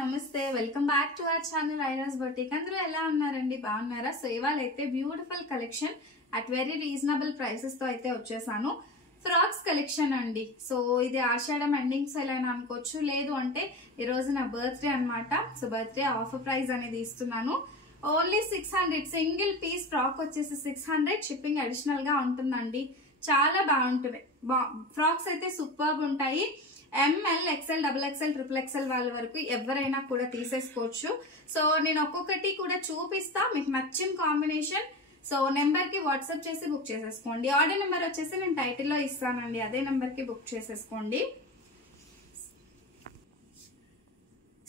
నమస్తే welcome back to our channel ఐరాస్ boutique. అందరూ ఎలా ఉన్నారండి? బాగున్నారా? సో ఇవాళ అయితే beautiful collection at very reasonable prices తో అయితే వచ్చేసాను. ఫ్రాక్స్ కలెక్షన్ అండి. సో ఇది ఆషాఢం ఎండింగ్స్ ఎలా అనుకోవచ్చు, లేదు అంటే ఈ రోజు నా బర్త్డే అన్నమాట. సో బర్త్డే ఆఫర్ ప్రైస్ అనేది ఇస్తున్నాను. ఓన్లీ 600 సింగిల్ పీస్ ఫ్రాక్ వచ్చేసి 600, షిప్పింగ్ అడిషనల్ గా ఉంటుందండి. చాలా బాగుంటుంది. ఫ్రాక్స్ అయితే సూపర్బ్ ఉంటాయి. M L, XL, double XL, triple XL వాళ్ళ వరకు ఎవరైనా కూడా తీసేసుకోవచ్చు. సో నేను ఒక్కొక్కటి కూడా చూపిస్తా, మీకు నచ్చిన కాంబినేషన్. సో నెంబర్ కి వాట్సాప్ చేసి బుక్ చేసేసుకోండి. ఆర్డర్ నెంబర్ వచ్చేసి నేను టైటిల్లో ఇస్తానండి, అదే నెంబర్ కి బుక్ చేసేసుకోండి.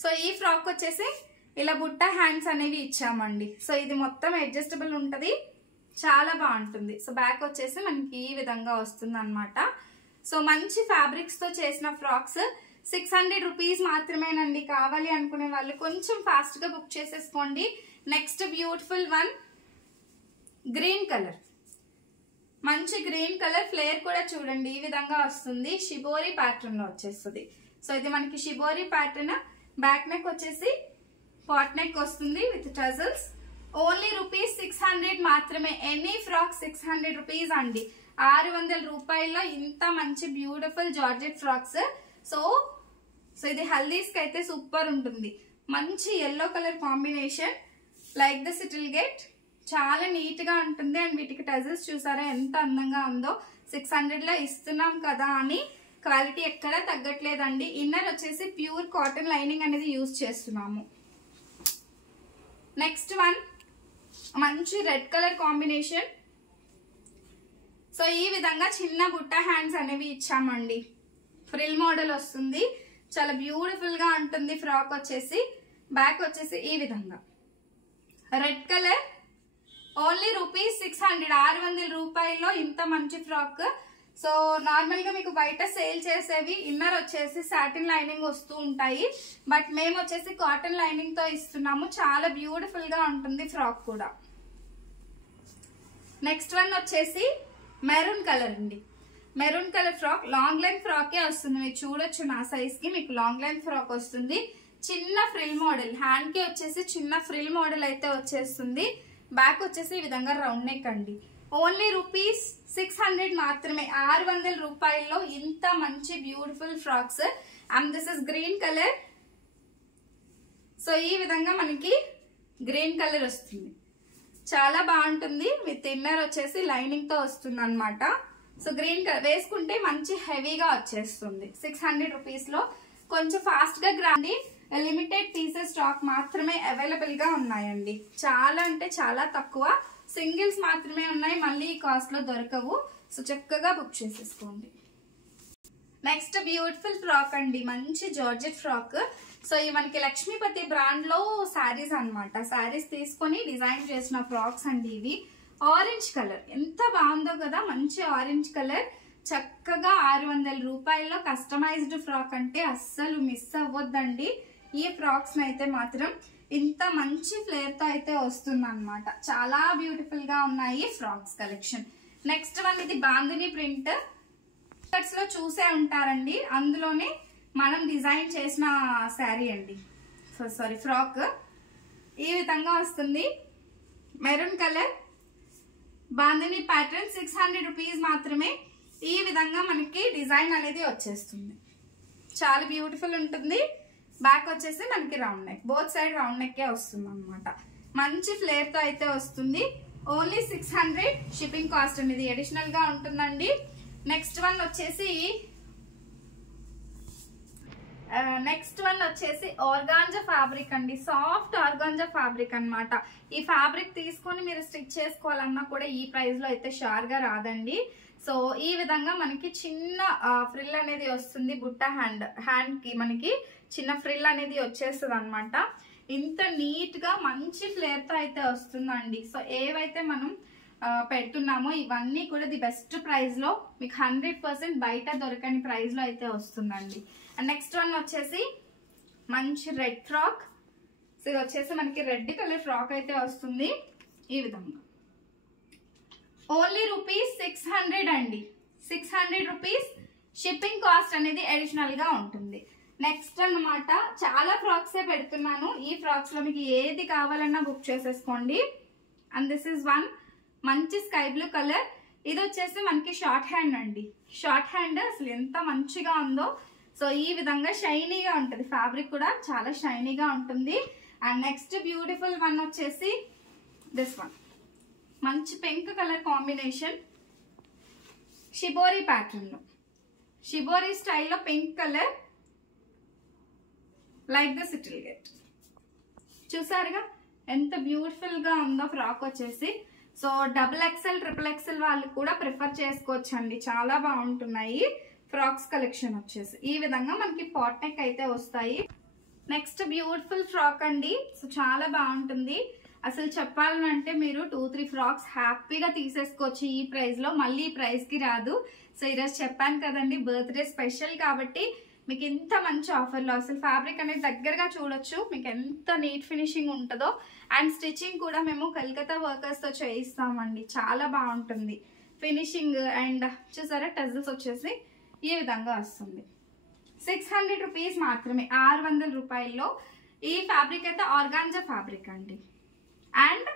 సో ఈ ఫ్రాక్ వచ్చేసి ఇలా బుట్ట హ్యాండ్స్ అనేవి ఇచ్చామండి. సో ఇది మొత్తం అడ్జస్టబుల్ ఉంటది, చాలా బాగుంటుంది. సో బ్యాక్ వచ్చేసి మనకి ఈ విధంగా వస్తుంది అన్నమాట. సో మంచి ఫ్యాబ్రిక్స్ తో చేసిన ఫ్రాక్స్ 600 రూపీస్ మాత్రమేనండి. కావాలి అనుకునే వాళ్ళు కొంచెం ఫాస్ట్ గా బుక్ చేసేసుకోండి. Next beautiful one, green colour, మంచి గ్రీన్ కలర్. ఫ్లేర్ కూడా చూడండి ఈ విధంగా వస్తుంది, షిబోరి ప్యాటర్న్ లో వచ్చేస్తుంది. సో ఇది మనకి షిబోరి ప్యాటర్న్. బ్యాక్ నెక్ వచ్చేసి పాట్ నెక్ వస్తుంది విత్ టజల్స్. ఓన్లీ రూపీస్ 600 మాత్రమే. ఎనీ ఫ్రాక్ 600 రూపీస్ అండి. 600 రూపాయల్లో ఇంత మంచి బ్యూటిఫుల్ జార్జెట్ ఫ్రాక్స్. సో ఇది హల్దీస్ కి అయితే సూపర్ ఉంటుంది. మంచి yellow colour combination, like this it will get. చాలా నీట్ గా ఉంటుంది. అండ్ వీటికి టజల్స్ చూసారా ఎంత అందంగా ఉందో. 600 లో ఇస్తున్నాం కదా అని క్వాలిటీ ఎక్కడా తగ్గట్లేదండి. ఇన్నర్ వచ్చేసి ప్యూర్ కాటన్ లైనింగ్ అనేది యూజ్ చేస్తున్నాము. నెక్స్ట్ వన్, మంచి రెడ్ కలర్ కాంబినేషన్. సో ఈ విధంగా చిన్న బుట్ట హ్యాండ్స్ అనేవి ఇచ్చామండి. ఫ్రిల్ మోడల్ వస్తుంది, చాలా బ్యూటిఫుల్ గా ఉంటుంది. ఫ్రాక్ వచ్చేసి బ్యాక్ వచ్చేసి ఈ విధంగా రెడ్ కలర్. ఓన్లీ రూపీస్ 600, 600 రూపాయల్లో ఇంత మంచి ఫ్రాక్. సో నార్మల్ గా మీకు బయట సేల్ చేసేవి ఇన్నర్ వచ్చేసి సాటిన్ లైనింగ్ వస్తూ ఉంటాయి, బట్ మేము వచ్చేసి కాటన్ లైనింగ్ తో ఇస్తున్నాము. చాలా బ్యూటిఫుల్ గా ఉంటుంది ఫ్రాక్ కూడా. నెక్స్ట్ వన్ వచ్చేసి మెరూన్ కలర్ అండి. Maroon colour frock, long length ఫ్రాకే వస్తుంది. మీరు చూడొచ్చు నా సైజ్ కి మీకు లాంగ్ లెంత్ ఫ్రాక్ వస్తుంది. చిన్న ఫ్రిల్ మోడల్, హ్యాండ్ కి వచ్చేసి చిన్న ఫ్రిల్ మోడల్ అయితే వచ్చేస్తుంది. బ్యాక్ వచ్చేసి ఈ విధంగా రౌండ్ నెక్ అండి. ఓన్లీ రూపీస్ 600 మాత్రమే. 600 రూపాయల్లో ఇంత మంచి beautiful frocks. And this is green colour. So ఈ విధంగా మనకి గ్రీన్ కలర్ వస్తుంది, చాలా బాగుంటుంది. విత్ ఇన్నర్ వచ్చేసి లైనింగ్ తో వస్తుంది అనమాట. సో గ్రీన్ కలర్ వేసుకుంటే మంచి హెవీగా వచ్చేస్తుంది. 600 రూపీస్ లో కొంచెం ఫాస్ట్ గా గ్రాండి. లిమిటెడ్ పీసెస్ స్టాక్ మాత్రమే అవైలబుల్ గా ఉన్నాయండి. చాలా అంటే చాలా తక్కువ, సింగిల్స్ మాత్రమే ఉన్నాయి. మళ్ళీ ఈ కాస్ట్ లో దొరకవు. సో చక్కగా బుక్ చేసేసుకోండి. నెక్స్ట్ బ్యూటిఫుల్ ఫ్రాక్ అండి, మంచి జార్జెట్ ఫ్రాక్. సో ఇవి మనకి లక్ష్మీపతి బ్రాండ్ లో శారీస్ అనమాట. శారీస్ తీసుకొని డిజైన్ చేసిన ఫ్రాక్స్ అండి ఇవి. ఆరెంజ్ కలర్ ఎంత బాగుందో కదా, మంచి ఆరెంజ్ కలర్. చక్కగా 600 రూపాయల్లో కస్టమైజ్డ్ ఫ్రాక్ అంటే అస్సలు మిస్ అవ్వద్దండి. ఈ ఫ్రాక్స్ అయితే మాత్రం ఇంత మంచి ఫ్లేర్ తో అయితే వస్తుంది అనమాట. చాలా బ్యూటిఫుల్ గా ఉన్నాయి ఫ్రాక్స్ కలెక్షన్. నెక్స్ట్ వన్, ఇది బాందిని ప్రింట్ లో చూసే ఉంటారండి. అందులోనే మనం డిజైన్ చేసిన శారీ అండి, సారీ ఫ్రాక్. ఈ విధంగా వస్తుంది, maroon colour, bandhani pattern. 600 rupees మాత్రమే. ఈ విధంగా మనకి డిజైన్ అనేది వచ్చేస్తుంది, చాలా బ్యూటిఫుల్ ఉంటుంది. బ్యాక్ వచ్చేసి మనకి round neck, both side round నెక్కే వస్తుంది అనమాట. మంచి ఫ్లేర్ తో అయితే వస్తుంది. ఓన్లీ 600. షిప్పింగ్ కాస్ట్ అనేది అడిషనల్ గా ఉంటుందండి. నెక్స్ట్ వన్ వచ్చేసి ఆర్గాంజా ఫ్యాబ్రిక్ అండి. సాఫ్ట్ ఆర్గాంజా ఫ్యాబ్రిక్ అన్నమాట. ఈ ఫ్యాబ్రిక్ తీసుకొని మీరు స్టిచ్ చేసుకోవాలన్నా కూడా ఈ ప్రైస్ లో అయితే షార్ గా రాదండి. సో ఈ విధంగా మనకి చిన్న ఫ్రిల్ అనేది వస్తుంది. బుట్ట హ్యాండ్ కి మనకి చిన్న ఫ్రిల్ అనేది వచ్చేస్తుంది అనమాట. ఇంత నీట్ గా మంచి ఫ్లేర్ తో అయితే వస్తుందండి. సో ఏవైతే మనం పెడుతున్నామో ఇవన్నీ కూడా ది బెస్ట్ ప్రైస్ లో మీకు 100% బయట దొరకని ప్రైస్ లో అయితే వస్తుందండి. అండ్ నెక్స్ట్ వన్ వచ్చేసి మంచి రెడ్ ఫ్రాక్. సో ఇది వచ్చేసి మనకి రెడ్ కలర్ ఫ్రాక్ అయితే వస్తుంది ఈ విధంగా. ఓన్లీ రూపీస్ 600 అండి. 600 రూపీస్. షిప్పింగ్ కాస్ట్ అనేది అడిషనల్ గా ఉంటుంది. నెక్స్ట్ అన్నమాట చాలా ఫ్రాక్సే పెడుతున్నాను. ఈ ఫ్రాక్స్ లో మీకు ఏది కావాలన్నా బుక్ చేసేసుకోండి. అండ్ దిస్ ఇస్ వన్ మంచి స్కై బ్లూ కలర్. ఇది వచ్చేసి మనకి షార్ట్ హ్యాండ్ అండి. షార్ట్ హ్యాండ్ అసలు ఎంత మంచిగా ఉందో. సో ఈ విధంగా షైనీగా ఉంటుంది, ఫ్యాబ్రిక్ కూడా చాలా షైనీగా ఉంటుంది. అండ్ నెక్స్ట్ బ్యూటిఫుల్ వన్ వచ్చేసి దిస్ వన్ మంచి pink colour combination, shibori pattern లో, షిబోరి స్టైల్లో pink colour. Like this it will get. చూసారుగా ఎంత బ్యూటిఫుల్ గా ఉందో ఫ్రాక్ వచ్చేసి. సో XXL, XXL వాళ్ళు కూడా ప్రిఫర్ చేసుకోవచ్చు అండి, చాలా బాగుంటున్నాయి ఫ్రాక్స్ కలెక్షన్ వచ్చేసి. ఈ విధంగా మనకి పాట్ నెక్ అయితే వస్తాయి. నెక్స్ట్ బ్యూటిఫుల్ ఫ్రాక్ అండి. సో చాలా బాగుంటుంది. అసలు చెప్పాలంటే మీరు 2-3 ఫ్రాక్స్ హ్యాపీగా తీసేసుకోవచ్చు ఈ ప్రైస్ లో. మళ్ళీ ఈ ప్రైస్ కి రాదు. సో ఈరోజు చెప్పాను కదండి, బర్త్డే స్పెషల్ కాబట్టి మీకు ఎంత మంచి ఆఫర్లో అసలు ఫ్యాబ్రిక్ అనేది దగ్గరగా చూడొచ్చు, మీకు ఎంత నీట్ ఫినిషింగ్ ఉంటుందో. అండ్ స్టిచ్చింగ్ కూడా మేము కలకత్తా వర్కర్స్తో చేయిస్తామండి, చాలా బాగుంటుంది ఫినిషింగ్. అండ్ చూసారా టజల్స్ వచ్చేసి ఈ విధంగా వస్తుంది. 600 రూపీస్ మాత్రమే, 600 రూపాయల్లో ఈ ఫ్యాబ్రిక్ అయితే ఆర్గాంజా ఫ్యాబ్రిక్ అండి. అండ్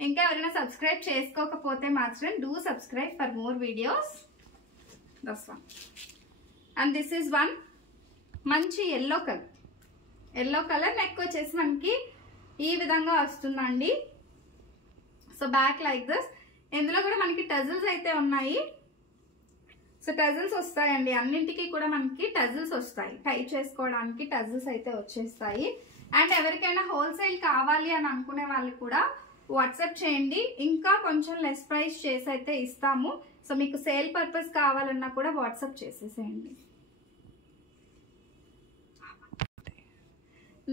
ఇంకా ఎవరైనా సబ్స్క్రైబ్ చేసుకోకపోతే మాత్రం do subscribe for more videos. That's one. And this is one మంచి yellow colour. Yellow colour neck వచ్చేసి మనకి ఈ విధంగా వస్తుందండి. So back like this. ఇందులో కూడా మనకి టజల్స్ అయితే ఉన్నాయి. సో టజల్స్ వస్తాయండి, అన్నింటికి కూడా మనకి టజల్స్ వస్తాయి, టై చేసుకోవడానికి టజల్స్ అయితే వచ్చేస్తాయి. అండ్ ఎవరికైనా హోల్సేల్ కావాలి అని అనుకునే వాళ్ళు కూడా వాట్సాప్ చేయండి, ఇంకా కొంచెం లెస్ ప్రైస్ చేసి అయితే ఇస్తాము. సో మీకు సేల్ పర్పస్ కావాలన్నా కూడా వాట్సాప్ చేసేసేయండి.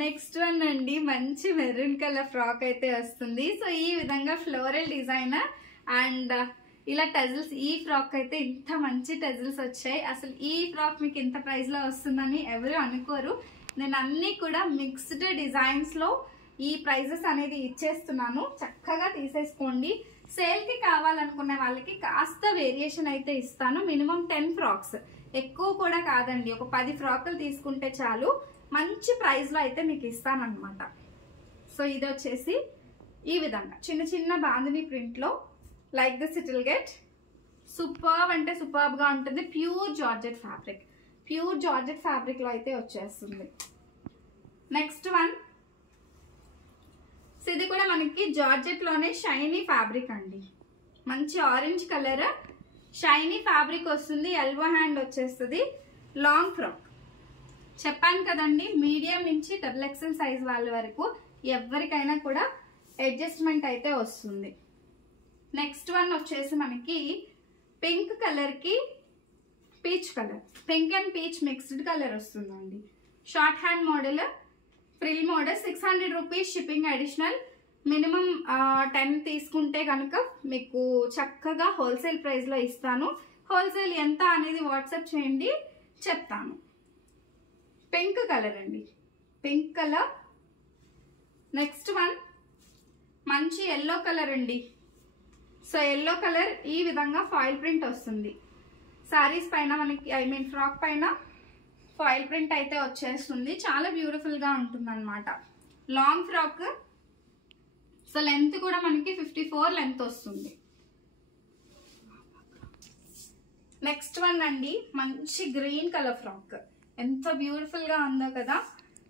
నెక్స్ట్ వన్ అండి మంచి మెరూన్ కలర్ ఫ్రాక్ అయితే వస్తుంది. సో ఈ విధంగా ఫ్లోరల్ డిజైన్ అండ్ ఇలా టజల్స్. ఈ ఫ్రాక్ అయితే ఇంత మంచి టజల్స్ వచ్చాయి. అసలు ఈ ఫ్రాక్ మీకు ఇంత ప్రైస్ లో వస్తుందని ఎవరు అనుకోరు. నేను అన్ని కూడా మిక్స్డ్ డిజైన్స్ లో ఈ ప్రైజెస్ అనేది ఇచ్చేస్తున్నాను, చక్కగా తీసేసుకోండి. సేల్ కి కావాలనుకునే వాళ్ళకి కాస్త వేరియేషన్ అయితే ఇస్తాను. మినిమం 10 ఫ్రాక్స్, ఎక్కువ కూడా కాదండి, ఒక 10 ఫ్రాకులు తీసుకుంటే చాలు, మంచి ప్రైస్ లో అయితే మీకు ఇస్తానన్నమాట. సో ఇది వచ్చేసి ఈ విధంగా చిన్న చిన్న బాందిని ప్రింట్ లో like this it will get. Superb అంటే సూపర్బ్ గా ఉంటుంది. Pure georgette fabric, pure georgette fabric లో అయితే వచ్చేస్తుంది. Next one. సో ఇది కూడా మనకి జార్జెట్ లోనే షైనీ ఫ్యాబ్రిక్ అండి. మంచి ఆరెంజ్ కలర్ షైనీ ఫ్యాబ్రిక్ వస్తుంది. ఎల్బో హ్యాండ్ వచ్చేస్తుంది. Long frock. చెప్పాను కదండి, మీడియం నుంచి XXL సైజ్ వాళ్ళ వరకు ఎవరికైనా కూడా అడ్జస్ట్మెంట్ అయితే వస్తుంది. నెక్స్ట్ వన్ వచ్చేసి మనకి పింక్ కలర్ కి peach colour, pink and peach mixed colour వస్తుందండి. Short hand model, frill model. 600 rupees shipping additional. Minimum 10 తీసుకుంటే కనుక మీకు చక్కగా హోల్సేల్ ప్రైస్ లో ఇస్తాను. హోల్సేల్ ఎంత అనేది వాట్సాప్ చేయండి, చెప్తాను. పింక్ కలర్ అండి, పింక్ కలర్. నెక్స్ట్ వన్ మంచి ఎల్లో కలర్ అండి. సో ఎల్లో కలర్ ఈ విధంగా ఫాయిల్ ప్రింట్ వస్తుంది. సారీస్ పైన మనకి ఫ్రాక్ పైన ఫాయిల్ ప్రింట్ అయితే వచ్చేస్తుంది. చాలా బ్యూటిఫుల్ గా ఉంటుంది అనమాట. Long frock. సో లెంత్ కూడా మనకి 54 లెంత్ వస్తుంది. నెక్స్ట్ వన్ అండి మంచి గ్రీన్ కలర్ ఫ్రాక్. ఎంత బ్యూటిఫుల్ గా ఉందో కదా.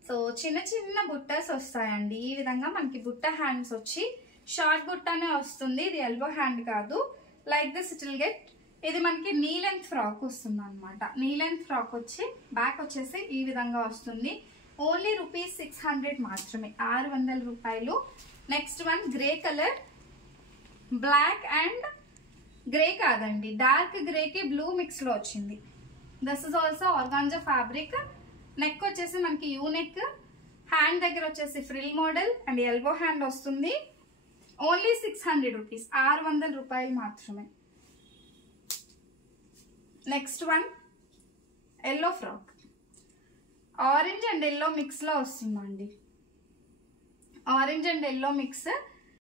సో చిన్న చిన్న బుట్టస్ వస్తాయండి. ఈ విధంగా మనకి బుట్ట హ్యాండ్స్ వచ్చి షార్ట్ బుట్టనే వస్తుంది. ఇది ఎల్బో హ్యాండ్ కాదు. Like this it will get. ఇది మనకి నీ లెంత్ ఫ్రాక్ వస్తుంది అనమాట. నీ లెంత్ ఫ్రాక్ వచ్చి బ్యాక్ వచ్చేసి ఈ విధంగా వస్తుంది. ఓన్లీ రూపీస్ 600 మాత్రమే, 600 రూపాయలు. Next one grey colour. Black and grey కాదండి, డార్క్ గ్రేకి బ్లూ మిక్స్ లో వచ్చింది. This is also organza fabric. Neck వచ్చేసి మనకి యూ నెక్. హ్యాండ్ దగ్గర వచ్చేసి frill model and elbow hand వస్తుంది. ఓన్లీ 600 రూపీస్, 600 రూపాయలు మాత్రమే. Next one yellow frock. Orange and yellow mix లో వస్తుందండి. Orange and yellow mix